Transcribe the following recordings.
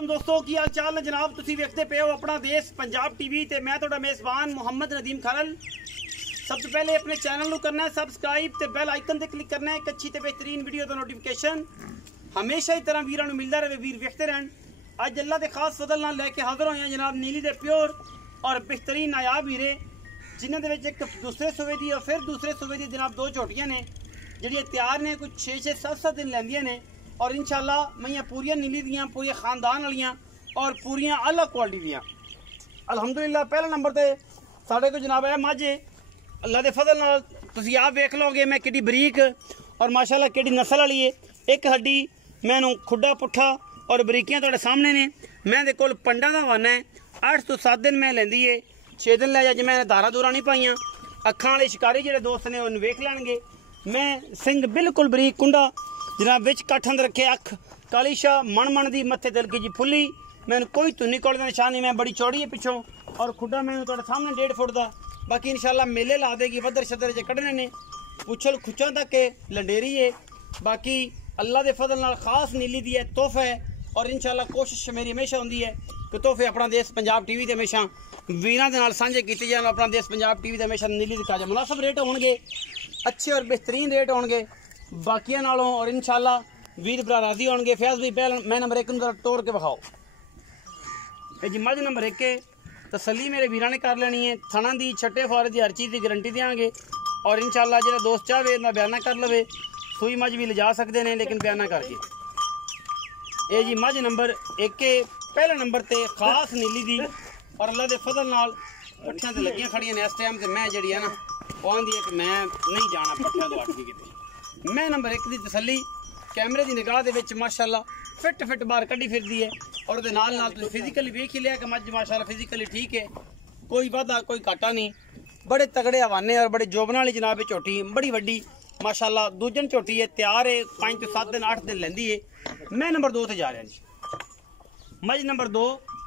वालेकुम दोस्तों की हाल चाल है जनाब। तुसी वेखते पे हो अपना देश पंजाब टीवी ते मैं तुहाडा मेज़बान मुहम्मद नदीम खारल। सबसे पहले अपने चैनल को करना है सबसक्राइब ते बेल आइकन ते क्लिक करना है। एक अच्छी ते बेहतरीन वीडियो का नोटिफिकेशन हमेशा ही तरह वीरां नूं मिलदा रहे, वीर वेखते रहन। अज अल्लाह के खास फजल नाल लैके हाजिर होए हैं जनाब नीली दे प्योर और बेहतरीन नायाब हीरे, जिन्हां दे विच एक दूसरे सूबे दी और फिर दूसरे सूबे दी जनाब दो झोटियां ने जिहड़ियां तैयार ने, कुछ 6-6 7-7 दिन लैंदियां ने और इंशाअल्लाह मैयां पूरियां नीली दियां, पूरे खानदान वालियां और पूरियां अलग क्वालिटी दियां। अल्हम्दुलिल्लाह पहले नंबर ते साढ़े को जनाब है मझ अल्लाह के फजल नाल तुसीं आप वेख लोगे मैं किड्डी बरीक और माशाअल्लाह किड्डी नस्ल वाली है। एक हड्डी मैनू खुड्डा पुट्ठा और बरीकियां तुहाडे सामने ने। मैं दे कोल पंडा दा हवाना है। 8 तो 7 दिन मैं लैंदी है, 6 दिन लै अज मैं धारा दूरा नहीं पाइयां। अखां वाले शिकारी जिहड़े दोस्त ने उन्हें वेख लैणगे। मैं सिंह बिल्कुल बरीक कुंडा जनाब विच कट्ठ अंदर रखे, अख काली शाह मन दी, मत्थे ते हल्की जी फुल्ली, मैंने कोई धुनी कोले का निशान नहीं। मैं बड़ी चौड़ी है पिछों और खुड्डा मैंने तुहाडे सामने 1.5 फुट का। बाकी इंशाअल्लाह मेले ला देगी, वधर शदर च कढ़ने ने, पुछल खुच्चां तक के लंडेरी है। बाकी अल्लाह के फजल नाल खास नीली दी है, तोहफा है और इंशाअल्लाह कोशिश मेरी हमेशा होंदी है कि तोहफे अपना देश पंजाब टीवी ते हमेशा वीरां दे नाल सांझे कीते जाण। अपना देश पंजाब टीवी ते हमेशा नीली दिखा जाए, मुनासिब रेट होणगे, अच्छे और बेहतरीन रेट होणगे बाकियां नालों और इंशाअल्लाह वीर भरा राजी होणगे। फैज भी पहले मैं नंबर 1 नूं तोड़ के विखाओ। जी मझ नंबर 1 है, तसली मेरे वीरां ने कर लेनी है। थणा दी छट्टे फारे दी हर चीज़ की गारंटी देंगे और इंशाअल्लाह जो दोस्त चाहे ना बयाना कर लवे, सूई मझ भी ले जा सकते हैं लेकिन बयाना करके। ये जी मझ नंबर 1 है, पहले नंबर ते खास नीली दी और अल्लाह के फजल नाल पट्ठियां ते लगियां खड़ियां ने। इस टाइम ते मैं जी है ना वो आंदी है कि मैं नहीं जाना पट्ठियां तो हट के किते। मैं नंबर 1 की तसली कैमरे की निगाह दे विच माशाअल्लाह फिट बाहर कड्डी फिरदी है और दे नाल नाल तुसीं फिजिकली वेख ही लिया कि मझ माशाअल्लाह फिजिकली ठीक है, कोई वाधा कोई घाटा नहीं। बड़े तगड़े हवाने और बड़े जोबना वाली जनाब झोटी, बड़ी वड्डी माशाअल्लाह दूजन झोटी है, तैयार है। 5 तो 7 दिन 8 दिन लैंदी है। मैं नंबर 2 ते जा रहा जी। मझ नंबर 2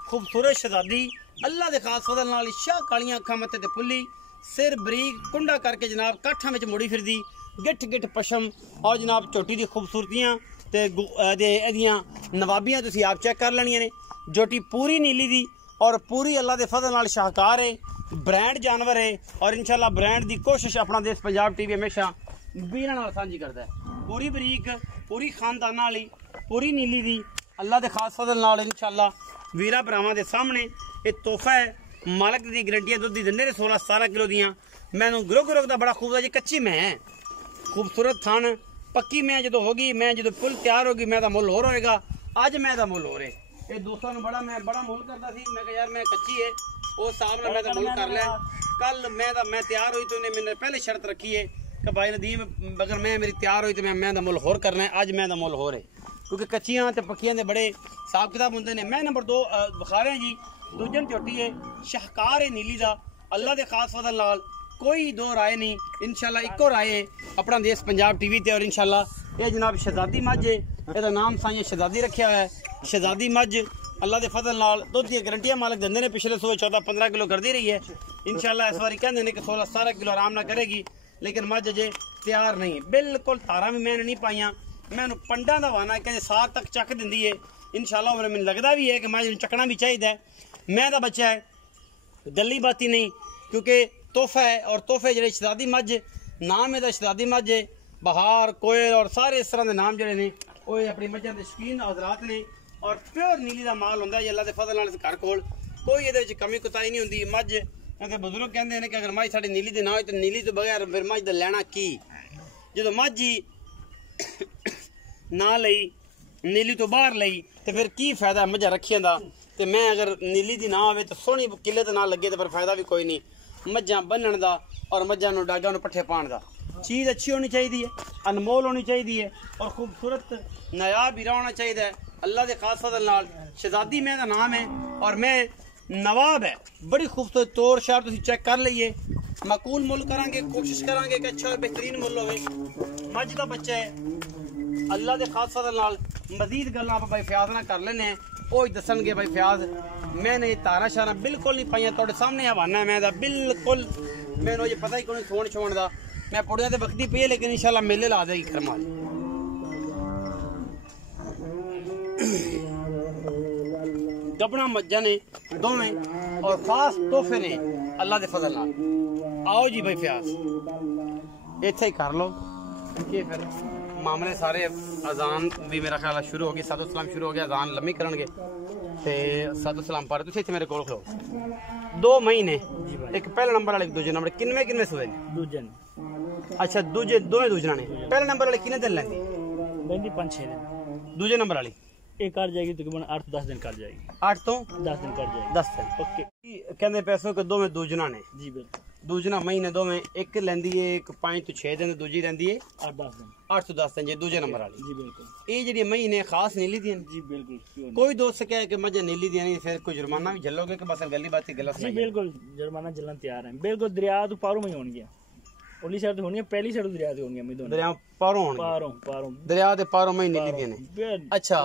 खूबसूरत शहजादी, अल्लाह के खास फजल नाल शाह कालियां अखां मत्थे ते फुल्ली, सिर बरीक कुंडा करके जनाब काठां विच मुड़ी फिरदी, गिठ पशम और जनाब झोटी दी खूबसूरतियां ते एदियां नवाबियां तुसीं आप चेक कर लैणियां ने। झोटी पूरी नीली दी और पूरी अल्लाह के फजल नाल शाहकार है, ब्रांड जानवर है और इंशाअल्लाह ब्रांड की कोशिश अपना देश पंजाब टीवी हमेशा वीरां नाल सांझी करता है। पूरी बरीक, पूरी खानदाना वाली, पूरी नीली दी अल्लाह के खास फजल नाल इंशाअल्लाह वीरा भरावां दे सामने ये तोहफा है। मालक दी गारंटी दुध दी दिंदे ने 16-17 किलो दियां। मैनू ग्रोह का बड़ा खूबसूरत जी कच्ची मैं है, खूबसूरत थान पक्की मैं जो होगी, मैं जो फुल तैयार होगी मैं मुल होर होएगा। अज मैं मुल हो रहे ये दोस्तों बड़ा मैं बड़ा मुल करता सी, मैं यार मैं कच्ची है उस हिसाब नाल मैं मुल कर लिया। कल मैं तैयार हुई तो इन्हें मैंने पहले शर्त रखी है कि भाई नदीम अगर मैं मेरी तैयार हुई तो मैं मुल होर करना है। अज मैं मुल हो रहे क्योंकि कच्चियां तो पक्कियां दे बड़े हिसाब किताब होंगे ने। मैं नंबर 2 बखा रहे हैं जी, दूजन झोटी है, शाहकार है नीली दा, अल्लाह के खास फजल नाल कोई दो राय नहीं। इंशाअल्लाह इको राय है अपना देश पंजाब टीवी ते और इंशाअल्लाह ये जनाब शहजादी मझ है, इसका नाम साइं शहजादी रखा है। शहजादी मझ अल्लाह के फजल नाल दुध दी गारंटियां मालक देंदे ने, पिछले सुबह 14-15 किलो करती रही है। इंशाअल्लाह इस बार कहते हैं कि 16-17 किलो आराम ना करेगी, लेकिन मझ अजे तैयार नहीं, बिल्कुल तारा भी मैंने नहीं पाइया। मैंने पंडा का वाना कहते सार तक चक दी है। इंशाअल्लाह मैंने लगता भी है कि मझ चकना भी चाहिए। मैं तो बच्चा है, गली बाती नहीं, क्योंकि तोहफा है और तोहफे जो शहजादी मझ नाम है शहजादी मझ है, बहार कोयल और सारे इस तरह के नाम जोड़े ने वो अपनी मझां के शौकीन हजरात ने और प्योर नीली का माल होंगे। अल्लाह के फजल नाल घर कोल कोई ये कमी कुताई नहीं होंगी। मझ क्योंकि बजुर्ग कहते हैं कि अगर मझ साड़ी नीली ना हो तो नीली तो बगैर फिर मझ का लैना की, जो मझ ही ना लई नीली तो बाहर लई तो फिर की फायदा मझा रखियां दा। तो मैं अगर नीली दी ना आवे तो सोहनी किले तो ना लगे तो फिर फायदा भी कोई नहीं। मझां बन्नण दा और मझां नूं डागां नूं पट्ठे पाण दा चीज़ अच्छी होनी चाहिए है, अनमोल होनी चाहिए है और खूबसूरत नायाब हीरा होना चाहिए है। अल्लाह के खास फजल नाल शहजादी मैं का नाम है और मैं नवाब है, बड़ी खूबसूरत तौर शार तुसीं चेक कर लीजिए। माकूल मुल करांगे, कोशिश करांगे कि अच्छा और बेहतरीन मुल होवे। मझ का बच्चा है, अल्लाह के खास फजल नाल मजीद गल्लां आप भाई फयाज ना कर लेने हैं, वो दसणगे भाई फयाज मैंने ये तारा शारा बिल्कुल नहीं पाइया। तुहाडे सामने हवाना है मैं बिल्कुल, मैंने ये पता ही कोई सोन छोड़ दा। मैं पुड़िया तो वक्ती पे लेकिन इंशाल्लाह मेले ला देगी खरमाल। गबना मज्जा ने दोवें और खास तोहफे ने अल्लाह के फजल नाल। आओ जी भाई फ्याज इत्थे ही कर लो कि फिर मामले सारे अजान भी मेरा ख्याल शुरू हो गई, सदो सलाम शुरू हो गया, अजान लम्मी करनगे ते सदो सलाम पर तुसीं इत्थे मेरे कोल खड़ो। 2 महीने एक पहले नंबर वाले दूजे नंबर किनवे सूए ने? दूजे ने। अच्छा दूजे दोवें दूजना ने। पहले नंबर वाले किन्ने दिन लेंदी? 5-6 दिन। दूजे नंबर वाली ये कर जाएगी तकरीबन 8-10 दिन कर जाएगी। 8 तो 10 दिन कर जाएगी। 10 दिन ओके। कहंदे पैसों के दोवें दूजना ने? जी बिल्कुल। दूजना महीने दोवें एक लेंदी है, एक 5 तो 6 दिन, दूजी लेंदी है 8-10 दिन। 8 तो 10 दिन जे दूजे नंबर वाली। जी बिल्कुल। ये जेडी महीने खास नीली दी? जी बिल्कुल। कोई दोस्त कहे कि मजे नीली दी नहीं फिर कोई जुर्माना भी झल्लोगे कि बस गली बात ही गलत? जी बिल्कुल जुर्माना झल्लण तैयार है। बिल्कुल दरिया तो पारों में होणगे, उरली साइड तो होनी है, पहली साइड दरिया ते होनी है। दरिया पारों होणगे? पारों दरिया दे पारों में नीली दी ने। अच्छा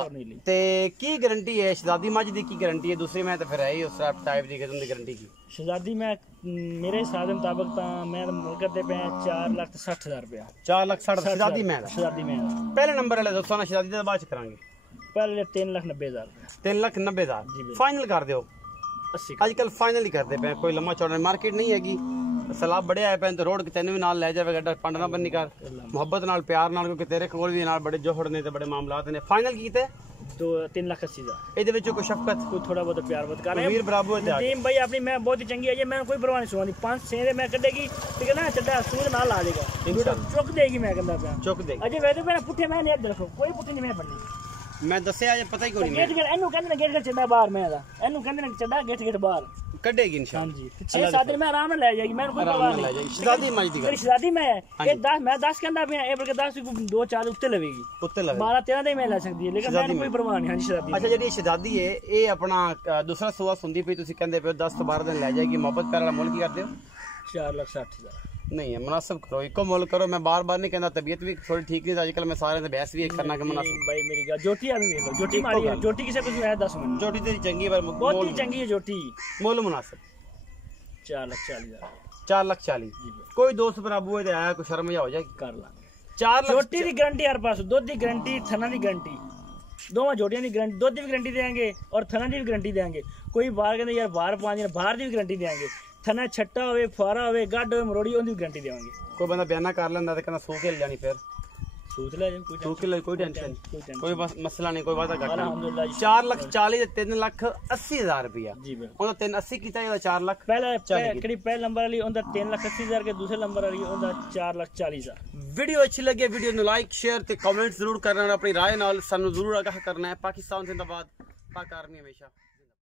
ते की गारंटी है शहजादी मज दी? की गारंटी है? दूसरी मैं तो फिर है ही उस टाइप दी किस्म दी गारंटी की? शहजादी मैं मेरे हिसाब के मुताबिक मैं मुल्कत दे पे 4,60,000 रुपया। 4,60,000 शहजादी मैं? शहजादी मैं पहले नंबर वाले दोस्तों ना शहजादी दा बाद च करांगे। पहले 3,90,000 रुपया। 3,90,000 फाइनल कर दियो। 80 आजकल फाइनल ही करते पे, कोई लम्बा चौड़ा मार्केट नहीं हैगी। सलाब बड़े आए पे तो रोड के तेन भी नाल ले जावे गड्ढा पंडना बन्नी कर मोहब्बत नाल प्यार नाल, क्योंकि तेरे कोल भी नाल बड़े जोहड़ ने ते बड़े मामलात ने। फाइनल कीते तो 3,80,000। ਇਹਦੇ ਵਿੱਚ ਕੋਈ ਸ਼ਫਕਤ कोई थोड़ा बहुत प्यार बहुत कर रहे वीर बराबर है टीम भाई अपनी मैं बहुत ही चंगी है। मैं कोई परवाह नहीं सुनाती। 5-6 दे मैं कटेगी ठीक है ना, चड्डा सूर नाल आ जाएगा चुक देगी। मैं कहंदा पे चुक दे अजे वैसे पे पुठे मैं नहीं देखो कोई पुठी नहीं मैं बननी। मैं दस्या अजे पता ही कोई नहीं। गेट एनु कहंदे गेट चड्डा बाहर मैं दा एनु कहंदे चड्डा गेट बाहर कटेगी इंशाल्लाह। हां जी 6-7 दिन मैं आराम ले जाएगी। मैं कोई परवाह नहीं। शहजादी मज दी शहजादी मैं ये 10 मैं 10 कहंदा पे ए बल्कि 10 2-4 उत्ते लवेगी, उत्ते लवेगी 12-13 दे मैं ले सकदी है, लेकिन मैं कोई परवाह नहीं। हां जी शहजादी। अच्छा जेडी शहजादी है ये अपना दूसरा सुआ सुंदी पे तुसी कहंदे पे 10 तो 12 दिन ले जाएगी। मोहब्बत प्यार वाला मुल्क की करदे हो? 4,60,000 नहीं है मुनासिब करो, इको मोल करो। मैं बार बार नहीं कहना, तबीयत भी थोड़ी ठीक नहीं आजकल मैं सारे से बहस भी एक करना के मुनासिब। भाई मेरी गल जोटी आ भी जोटी मारी है, जोटी किसे कुछ है 10 मिनट जोटी तेरी चंगी पर बहुत ही चंगी है जोटी। मोल मुनासिब 4,40,000 4,40,000। कोई दोस्त पर अबू है आया कोई शर्म या हो जाएगी कर ला। 4 लाख जोटी की गारंटी हर पास, दूध की गारंटी, थना की गारंटी, दोवां जोटियां की गारंटी, दूध की भी गारंटी देंगे और थना की भी गारंटी देंगे। कोई बाहर कहते यार बाहर पानी बाहर की भी गारंटी देंगे। थना छट्टा होवे फुआरा होवे गड्ढ होवे मरोड़ी उनकी भी गारंटी देंगे। कोई बंदा बयाना कर लेंदा ते कहना 100 के ले जानी फिर सूत ले जाओ, कोई टेंशन कोई बस मसला नहीं, कोई वादा घट नहीं। 4,40,000 ते 3,80,000 रुपया जी बिल्कुल। ओदा 380 कीता जादा 4 लाख पहले केड़ी पहले नंबर वाली ओंदा 3,80,000 के दूसरे नंबर वाली ओंदा 4,40,000। वीडियो अच्छी लगे वीडियो नु लाइक शेयर ते कमेंट जरूर करना और अपनी राय नाल सानू जरूर आगाह करना है। पाकिस्तान जिंदाबाद, पाक आर्मी हमेशा।